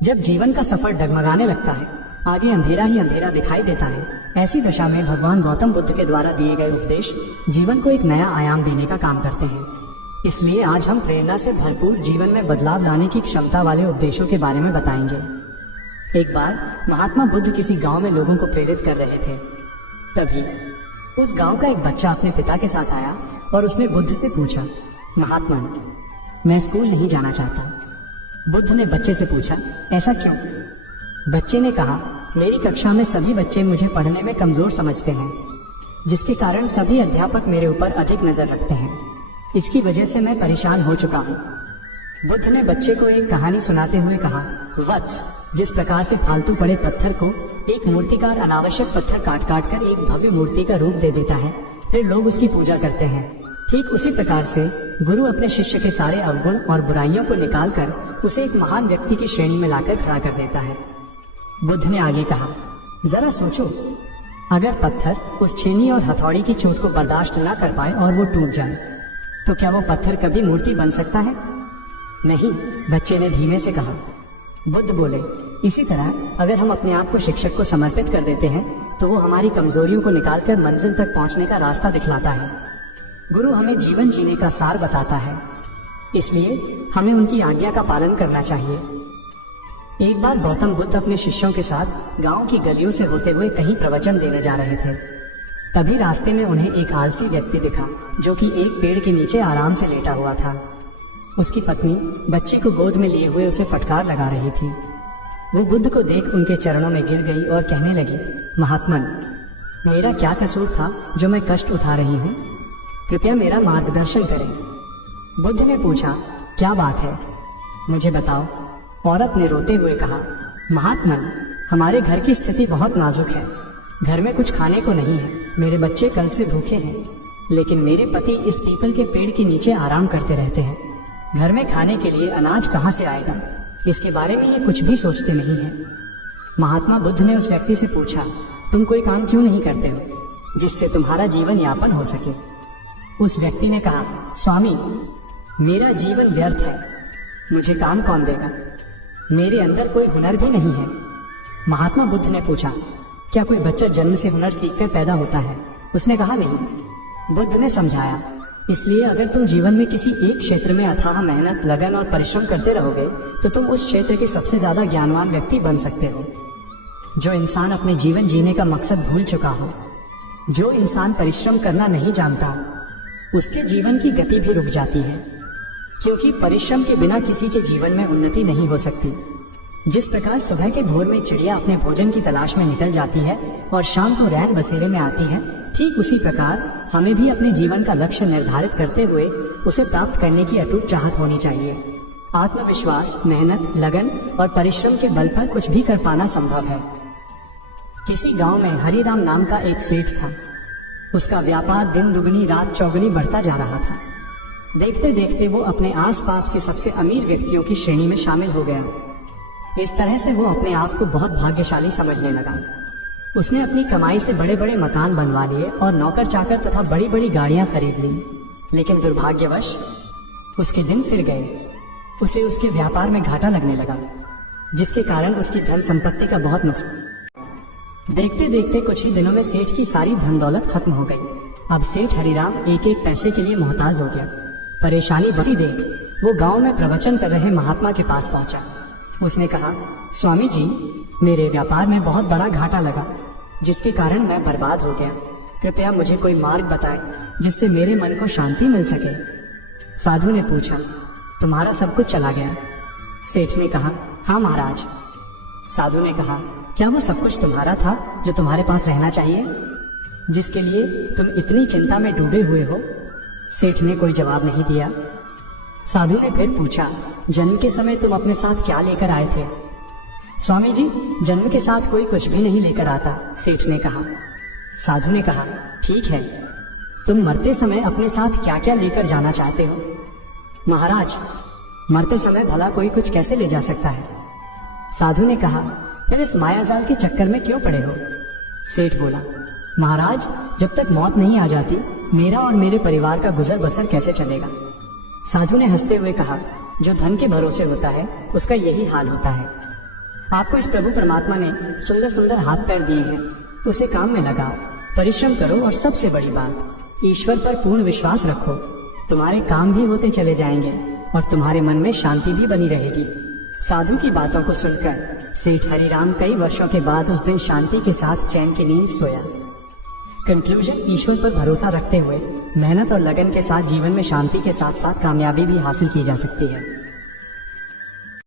जब जीवन का सफर डगमगाने लगता है, आगे अंधेरा ही अंधेरा दिखाई देता है, ऐसी दशा में भगवान गौतम बुद्ध के द्वारा दिए गए उपदेश जीवन को एक नया आयाम देने का काम करते हैं। इसलिए आज हम प्रेरणा से भरपूर जीवन में बदलाव लाने की क्षमता वाले उपदेशों के बारे में बताएंगे। एक बार महात्मा बुद्ध किसी गांव में लोगों को प्रेरित कर रहे थे। तभी उस गांव का एक बच्चा अपने पिता के साथ आया और उसने बुद्ध से पूछा, महात्मा, मैं स्कूल नहीं जाना चाहता। बुद्ध ने बच्चे से पूछा, ऐसा क्यों? बच्चे ने कहा, मेरी कक्षा में सभी बच्चे मुझे पढ़ने में कमजोर समझते हैं, जिसके कारण सभी अध्यापक मेरे ऊपर अधिक नजर रखते हैं। इसकी वजह से मैं परेशान हो चुका हूँ। बुद्ध ने बच्चे को एक कहानी सुनाते हुए कहा, वत्स, जिस प्रकार से फालतू पड़े पत्थर को एक मूर्तिकार अनावश्यक पत्थर काट काट कर एक भव्य मूर्ति का रूप दे देता है, फिर लोग उसकी पूजा करते हैं, ठीक उसी प्रकार से गुरु अपने शिष्य के सारे अवगुण और बुराइयों को निकालकर उसे एक महान व्यक्ति की श्रेणी में लाकर खड़ा कर देता है। बुद्ध ने आगे कहा, जरा सोचो, अगर पत्थर उस छेनी और हथौड़ी की चोट को बर्दाश्त न कर पाए और वो टूट जाए, तो क्या वो पत्थर कभी मूर्ति बन सकता है? नहीं, बच्चे ने धीमे से कहा। बुद्ध बोले, इसी तरह अगर हम अपने आप को शिक्षक को समर्पित कर देते हैं तो वो हमारी कमजोरियों को निकालकर मंजिल तक पहुंचने का रास्ता दिखलाता है। गुरु हमें जीवन जीने का सार बताता है, इसलिए हमें उनकी आज्ञा का पालन करना चाहिए। एक बार गौतम बुद्ध अपने शिष्यों के साथ गांव की गलियों से होते हुए कहीं प्रवचन देने जा रहे थे। तभी रास्ते में उन्हें एक आलसी व्यक्ति दिखा जो कि एक पेड़ के नीचे आराम से लेटा हुआ था। उसकी पत्नी बच्चे को गोद में लिए हुए उसे फटकार लगा रही थी। वो बुद्ध को देख उनके चरणों में गिर गई और कहने लगी, महात्मन, मेरा क्या कसूर था जो मैं कष्ट उठा रही हूँ? कृपया मेरा मार्गदर्शन करें। बुद्ध ने पूछा, क्या बात है, मुझे बताओ। औरत ने रोते हुए कहा, महात्मन, हमारे घर की स्थिति बहुत नाजुक है। घर में कुछ खाने को नहीं है, मेरे बच्चे कल से भूखे हैं, लेकिन मेरे पति इस पीपल के पेड़ के नीचे आराम करते रहते हैं। घर में खाने के लिए अनाज कहाँ से आएगा, इसके बारे में ये कुछ भी सोचते नहीं है। महात्मा बुद्ध ने उस व्यक्ति से पूछा, तुम कोई काम क्यों नहीं करते हो जिससे तुम्हारा जीवन यापन हो सके? उस व्यक्ति ने कहा, स्वामी, मेरा जीवन व्यर्थ है, मुझे काम कौन देगा? मेरे अंदर कोई हुनर भी नहीं है। महात्मा बुद्ध ने पूछा, क्या कोई बच्चा जन्म से हुनर सीखकर पैदा होता है? उसने कहा, नहीं। बुद्ध ने समझाया, इसलिए अगर तुम जीवन में किसी एक क्षेत्र में अथाह मेहनत, लगन और परिश्रम करते रहोगे तो तुम उस क्षेत्र के सबसे ज्यादा ज्ञानवान व्यक्ति बन सकते हो। जो इंसान अपने जीवन जीने का मकसद भूल चुका हो, जो इंसान परिश्रम करना नहीं जानता, उसके जीवन की गति भी रुक जाती है, क्योंकि परिश्रम के बिना किसी के जीवन में उन्नति नहीं हो सकती। जिस प्रकार सुबह के भोर में चिड़िया अपने भोजन की तलाश में निकल जाती है और शाम को रैन बसेरे में आती है, ठीक उसी प्रकार हमें भी अपने जीवन का लक्ष्य निर्धारित करते हुए उसे प्राप्त करने की अटूट चाहत होनी चाहिए। आत्मविश्वास, मेहनत, लगन और परिश्रम के बल पर कुछ भी कर पाना संभव है। किसी गांव में हरिराम नाम का एक सेठ था। उसका व्यापार दिन दुगनी रात चौगुनी बढ़ता जा रहा था। देखते देखते वो अपने आसपास के सबसे अमीर व्यक्तियों की श्रेणी में शामिल हो गया। इस तरह से वो अपने आप को बहुत भाग्यशाली समझने लगा। उसने अपनी कमाई से बड़े बड़े मकान बनवा लिए और नौकर चाकर तथा बड़ी बड़ी गाड़ियां खरीद ली, लेकिन दुर्भाग्यवश उसके दिन फिर गए। उसे उसके व्यापार में घाटा लगने लगा, जिसके कारण उसकी धन संपत्ति का बहुत नुकसान। देखते देखते कुछ ही दिनों में सेठ की सारी धन दौलत खत्म हो गई। अब सेठ हरिराम एक एक पैसे के लिए मोहताज हो गया। परेशानी बढ़ती देख वो गांव में प्रवचन कर रहे महात्मा के पास पहुंचा। उसने कहा, स्वामी जी, मेरे व्यापार में बहुत बड़ा घाटा लगा, जिसके कारण मैं बर्बाद हो गया। कृपया मुझे कोई मार्ग बताएं जिससे मेरे मन को शांति मिल सके। साधु ने पूछा, तुम्हारा सब कुछ चला गया? सेठ ने कहा, हाँ महाराज। साधु ने कहा, क्या वो सब कुछ तुम्हारा था जो तुम्हारे पास रहना चाहिए, जिसके लिए तुम इतनी चिंता में डूबे हुए हो? सेठ ने कोई जवाब नहीं दिया। साधु ने फिर पूछा, जन्म के समय तुम अपने साथ क्या लेकर आए थे? स्वामी जी, जन्म के साथ कोई कुछ भी नहीं लेकर आता, सेठ ने कहा। साधु ने कहा, ठीक है, तुम मरते समय अपने साथ क्या क्या लेकर जाना चाहते हो? महाराज, मरते समय भला कोई कुछ कैसे ले जा सकता है? साधु ने कहा, फिर इस मायाजाल के चक्कर में क्यों पड़े हो? सेठ बोला, महाराज, जब तक मौत नहीं आ जाती मेरा और मेरे परिवार का गुजर बसर कैसे चलेगा? साधु ने हंसते हुए कहा, जो धन के भरोसे होता है उसका यही हाल होता है। आपको इस प्रभु परमात्मा ने सुंदर सुंदर हाथ पैर दिए हैं, उसे काम में लगाओ, परिश्रम करो और सबसे बड़ी बात, ईश्वर पर पूर्ण विश्वास रखो। तुम्हारे काम भी होते चले जाएंगे और तुम्हारे मन में शांति भी बनी रहेगी। साधु की बातों को सुनकर सेठ हरिराम कई वर्षों के बाद उस दिन शांति के साथ चैन की नींद सोया। कंक्लूजन, ईश्वर पर भरोसा रखते हुए मेहनत और लगन के साथ जीवन में शांति के साथ साथ कामयाबी भी हासिल की जा सकती है।